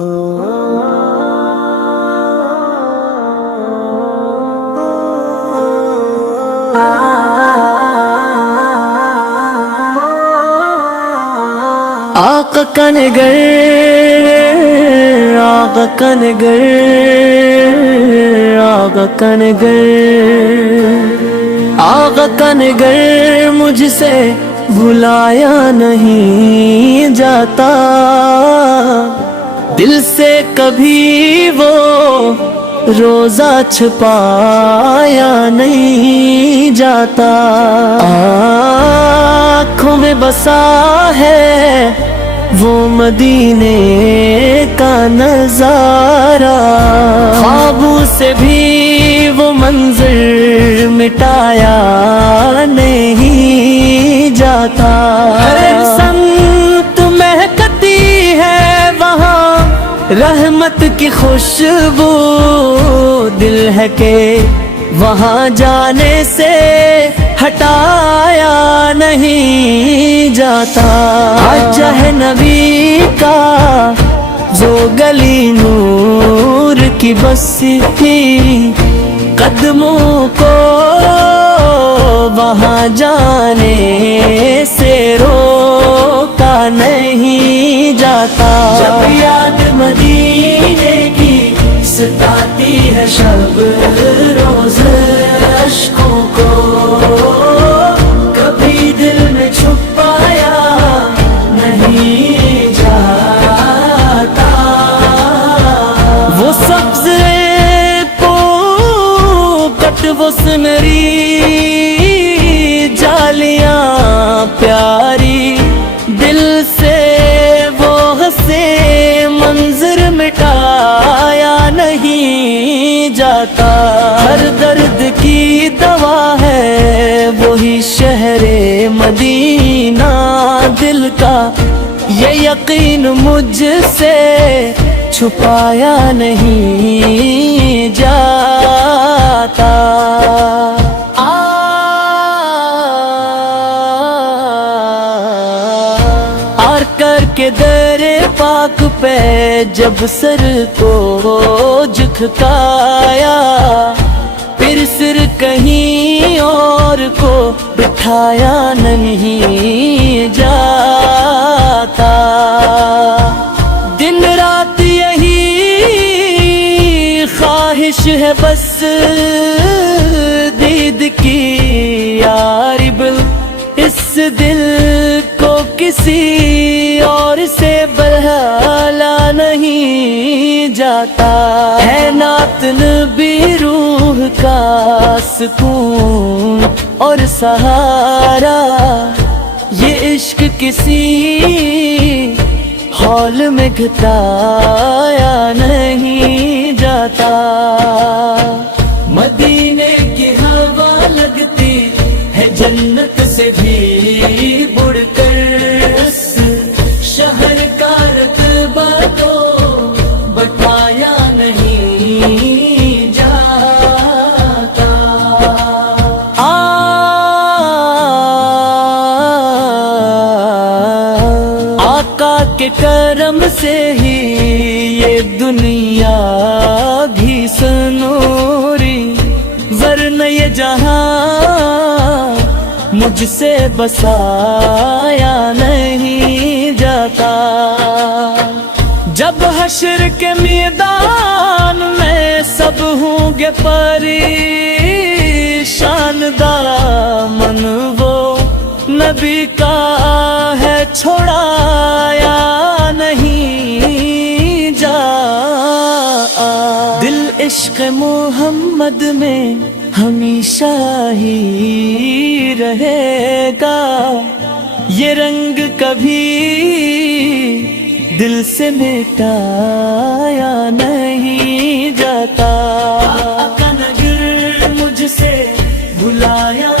آقا کا نگر، آقا کا نگر، آقا کا نگر، آقا کا نگر مجھ سے بھلایا نہیں جاتا، دل سے کبھی وہ روزہ چھپایا نہیں جاتا، آنکھوں میں بسا ہے وہ مدینے کا نظارہ، خوابوں سے بھی وہ منظر مٹایا نہیں جاتا، ہر سمت مہکتی ہے وہاں رحمت کی خوشبو، دل ہے کہ وہاں جانے سے ہٹایا نہیں جاتا، آجا ہے نبی کا جو گلی نور کی بسی تھی، قدموں کو وہاں جانے سے روکا نہیں جاتا، جب یاد مدینے کی ستاتی ہے شب روز اشکوں کو، کبھی دل میں چھپایا نہیں جاتا، وہ سبز پوپٹ وہ سنری جالیاں پیاری، دل سے وہ ہنسے منظر مٹایا نہیں جاتا، ہر درد کی دوا ہے وہی شہر مدینہ، دل کا یہ یقین مجھ سے چھپایا نہیں جاتا، آر کر کے در پاک پہ جب سر کو جھکایا، پھر سر کہیں اور کو بٹھایا نہیں جاتا، دن رات یہی خواہش ہے بس دید کی یاری، بل اس دل کو کسی اور سے بہلا نہیں جاتا، ہے نعت نبی روح کا سکون اور سہارا، یہ عشق کسی ہال میں گھتایا نہیں جاتا، مدینے کی ہوا لگتی ہے جنت سے بھی بڑھ کر، اس شہر کا رتبہ تو بتایا نہیں جاتا، آقا کے کرم سے ہی یہ دنیا بھی سنوری، ورنہ یہ جہاں مجھ سے بسایا نہیں جاتا، جب حشر کے میدان میں سب ہوں گے پریشان، دامن وہ نبی کا ہے چھوڑایا نہیں جاتا، دل عشق محمد میں ہمیشہ ہی رہے گا، یہ رنگ کبھی دل سے مٹایا نہیں جاتا، آقا کا نگر مجھ سے بھلایا